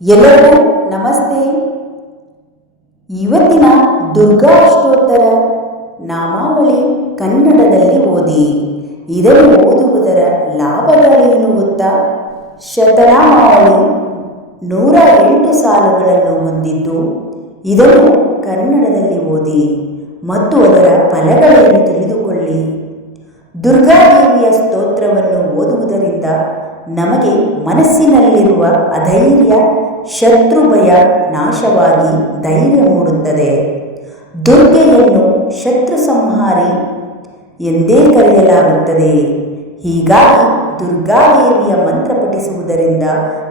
ಎಲ್ಲರಿಗೂ ನಮಸ್ತೆ. ಇವತ್ತಿನ ದುರ್ಗಾ ಅಷ್ಟೋತ್ತರ ನಾಮಾವಳಿ ಕನ್ನಡದಲ್ಲಿ ಓದಿ. ಇದನ್ನು ಓದುವುದರ ಲಾಭಗಳೇನು ಗೊತ್ತಾ? ಶತನಾಮಾವಳಿ ನೂರ ಎಂಟು ಸಾಲುಗಳನ್ನು ಹೊಂದಿದ್ದು, ಇದನ್ನು ಕನ್ನಡದಲ್ಲಿ ಓದಿ. ಮತ್ತು ಅದರ ಫಲಗಳನ್ನು ತಿಳಿದುಕೊಳ್ಳಿ? ದುರ್ಗಾದೇವಿಯ ಸ್ತೋತ್ರವನ್ನು ಓದುವುದರಿಂದ ನಮಗೆ ಮನಸ್ಸಿನಲ್ಲಿರುವ ಅಧೈರ್ಯ ಶತ್ರು ಭಯ ನಾಶವಾಗಿ ಧೈರ್ಯ ಮೂಡುತ್ತದೆ. ದುರ್ಗೆಯನ್ನು ಶತ್ರು ಸಂಹಾರಿ ಎಂದೇ ಕರೆಯಲಾಗುತ್ತದೆ. ಹೀಗಾಗಿ ದುರ್ಗಾದೇವಿಯ ಮಂತ್ರ ಪಠಿಸುವುದರಿಂದ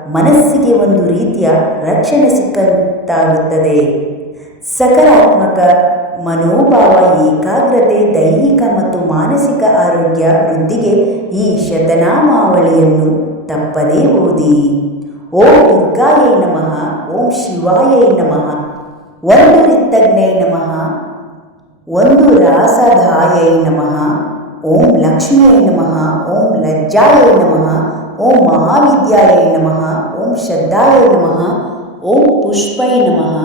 ಮನಸ್ಸಿಗೆ ಒಂದು ರೀತಿಯ ರಕ್ಷಣೆ ಸಿಕ್ಕಂತಾಗುತ್ತದೆ. ಸಕಾರಾತ್ಮಕ ಮನೋಭಾವ, ಏಕಾಗ್ರತೆ, ದೈಹಿಕ ಮತ್ತು ಮಾನಸಿಕ ಆರೋಗ್ಯ ವೃದ್ಧಿಗೆ ಈ ಶತನಾಮಾವಳಿಯನ್ನು ತಪ್ಪದೇ ಓದಿ. ಓಂ ದುರ್ಗಾಯೈ ನಮಃ ಓಂ ಶಿವಾಯೈ ನಮಃ ಒಂದು ರಿತ್ತಜ್ಞೈ ನಮಃ ಒಂದು ರಾಸಧಾಯೈ ನಮಃ ಓಂ ಲಕ್ಷ್ಮ್ಯೈ ನಮಃ ಓಂ ಲಜ್ಜಾಯೈ ನಮಃ ಓಂ ಮಹಾವಿದ್ಯಾಯೈ ನಮಃ ಓಂ ಶ್ರದ್ಧಾಯೈ ನಮಃ ಓಂ ಪುಷ್ಪೈ ನಮಃ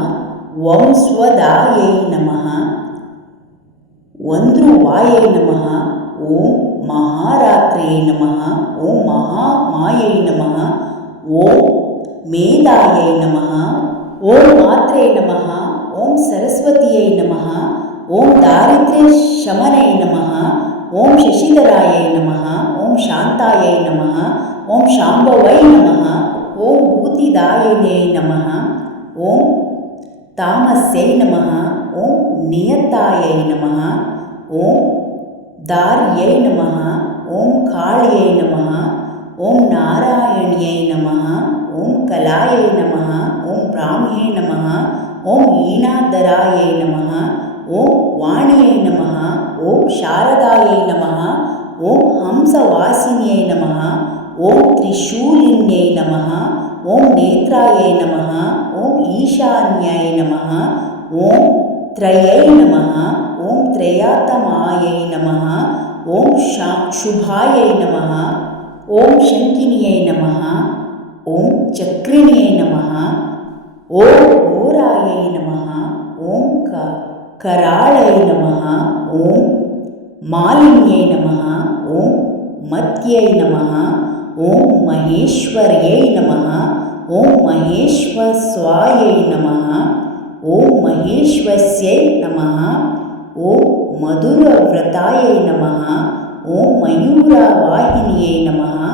ಓಂ ಸ್ವದಾಯೈ ನಮಃ ವಂದ್ರುವಾಯೈ ನಮಃ ಓಂ ಮಹಾರಾತ್ರಿಯೈ ನಮಃ ಓಂ ಮಹಾಮಾಯೈ ನಮಃ ஓம் மேதாயை நமகா ஓம் மாத்ரே நமகா ஓம் சரஸ்வதியை நமகா ஓம் தாரித்ய சமனை நமகா ஓம் சசிதராயை நமகா ஓம் சாந்தாயை நமகா ஓம் சாம்பவை நமகா ஓம் பூதிதாயினே நமகா ஓம் தாமசை நமகா ஓம் நியத்தாயை நமகா ஓம் தாரியை நமகா ஓம் காளியை நமகா ஓம் நாராயணியை நம ஓம் கலாயை நம ஓம் பிராமியை நம ஓம் ஈனாதராயை நம ஓம் வாணியை நம ஓம் சாரதாயை நம ஓம் ஹம்சவாசினியை நம ஓம் திரிசூலின்யை நம ஓம் நேத்ராயை நம ஓம் ஈசான்யாய் நம ஓம் त्रयै नमः ॐ त्रयातमायै नमः ॐ शा शुभायै नमः ஓம் சங்கினியை நமகா ஓம் சக்ரிணியை நமகா ஓம் ஓராயை நமகா ஓம் க கராளை நமகா ஓம் மாலின்யை நமகா ஓம் மத்யை நமகா ஓம் மகேஸ்வர்யை நமகா ஓம் மகேஸ்வஸ்வாயை நமகா ஓம் மகேஸ்வஸ்யை நமகா ஓம் மதுரவிரதாயை நமகா ஓம் மயூரா வாகினியை நமகா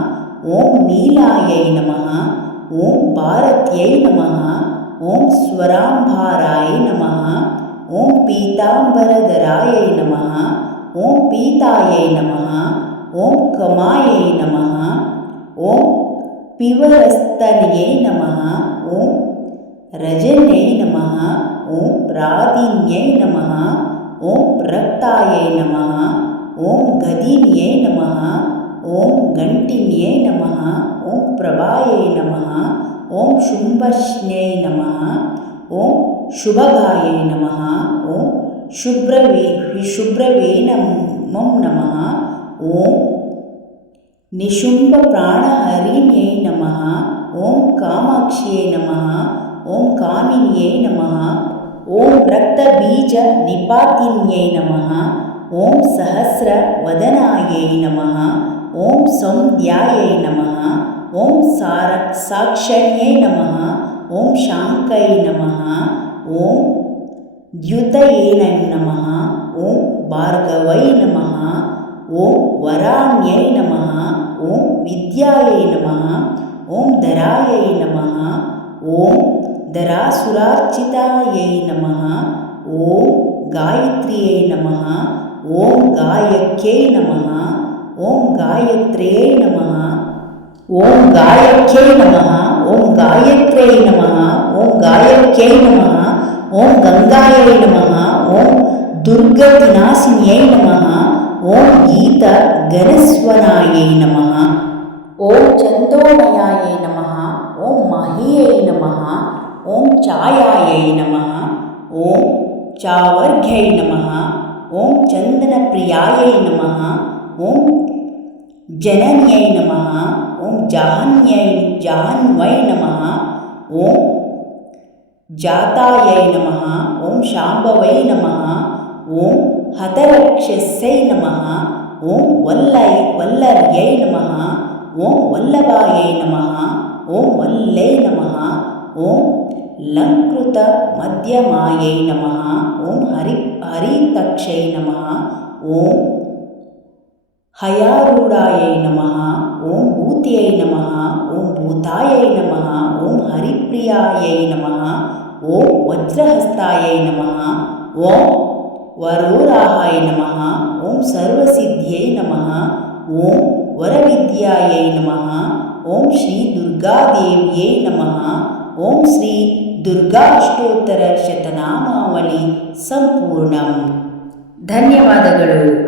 ஓம் நீலாயை நமகா ஓம் பாரத்யை நமகா ஓம் ஸ்வராம்பாராய நமகா ஓம் பீதாம்பரதராயை நமகா ஓம் பீதாயை நமகா ஓம் கமாயை நமகா ஓம் பிவரஸ்தனியை நமகா ஓம் ரஜனை நமகா ஓம் ராதின்யை நமகா ஓம் ரக்தாயை நமகா ஓம் கதீமியே நமஹா ஓம் கண்டிமியே நமஹா ஓம் பிரபாயை நமஹா ஓம் சும்பஷ்ணே நமஹா ஓம் சுபகாயை நமஹா ஓம் சுப்ரவே சுப்ரவே நமம் நமஹா ஓம் நிஷும்ப பிராணஹரிணியை நமஹா ஓம் காமாட்சியை நமஹா ஓம் காமினியை நமஹா ஓம் ரத்த பீஜ நிபாத்தின்யை நமஹா ॐ सहस्रवदनायै नमः ॐ सौन्द्यायै नमः ॐ सार साक्षण्यै नमः ॐ शाङ्कै नमः ॐ द्युतये नमः ॐ भार्गवै नमः ॐ वराण्यै नमः ॐ विद्यायै नमः ॐ धरायै नमः ॐ धरासुरार्चितायै नमः ॐ गायत्र्यै नमः ஓம் காயக்கே நமஹா ஓம் காயத்ரே நமஹா ஓம் காயக்கே நமஹா ஓம் காயத்ரே நமஹா ஓம் காயக்கே நமஹா ஓம் கங்காயை நமஹா ஓம் துர்கதி நாசினியை நமஹா ஓம் கீத கனஸ்வனாயை நமஹா ஓம் சந்தோமயாயை நமஹா ஓம் மகியை நமஹா ஓம் சாயாயை நமஹா ஓம் சாவர்கை நமஹா ஓம் சந்தனப்பிரியாயை நம ஓம் ஜனன்யை நம ஓம் ஜான்யை ஜான்வை நம ஓம் ஜாத்தாயை நம ஓம் சாம்பவை நம ஓம் ஹதரக்ஷஸை நம ஓம் வல்லை வல்லர்யை நம ஓம் வல்லபாயை நம ஓம் வல்லை நம ஓம் லங்கிருத மத்தியமாயை நம ஓம் ஹரி ஹரிதக்ஷை நம ஓம் ஹயாரூடாயை நம ஓம் பூத்தியை நம ஓம் பூதாயை நம ஓம் ஹரிப்பிரியாயை நம ஓம் வஜ்ரஹஸ்தாயை நம ஓம் வரூராகாய நம ஓம் சர்வசித்தியை நம ஓம் வரவித்யாயை நம ஓம் ஸ்ரீ துர்காதேவியை நம ಓಂ ಶ್ರೀ ದುರ್ಗಾ ಅಷ್ಟೋತ್ತರ ಶತನಾಮಾವಳಿ ಸಂಪೂರ್ಣ. ಧನ್ಯವಾದಗಳು.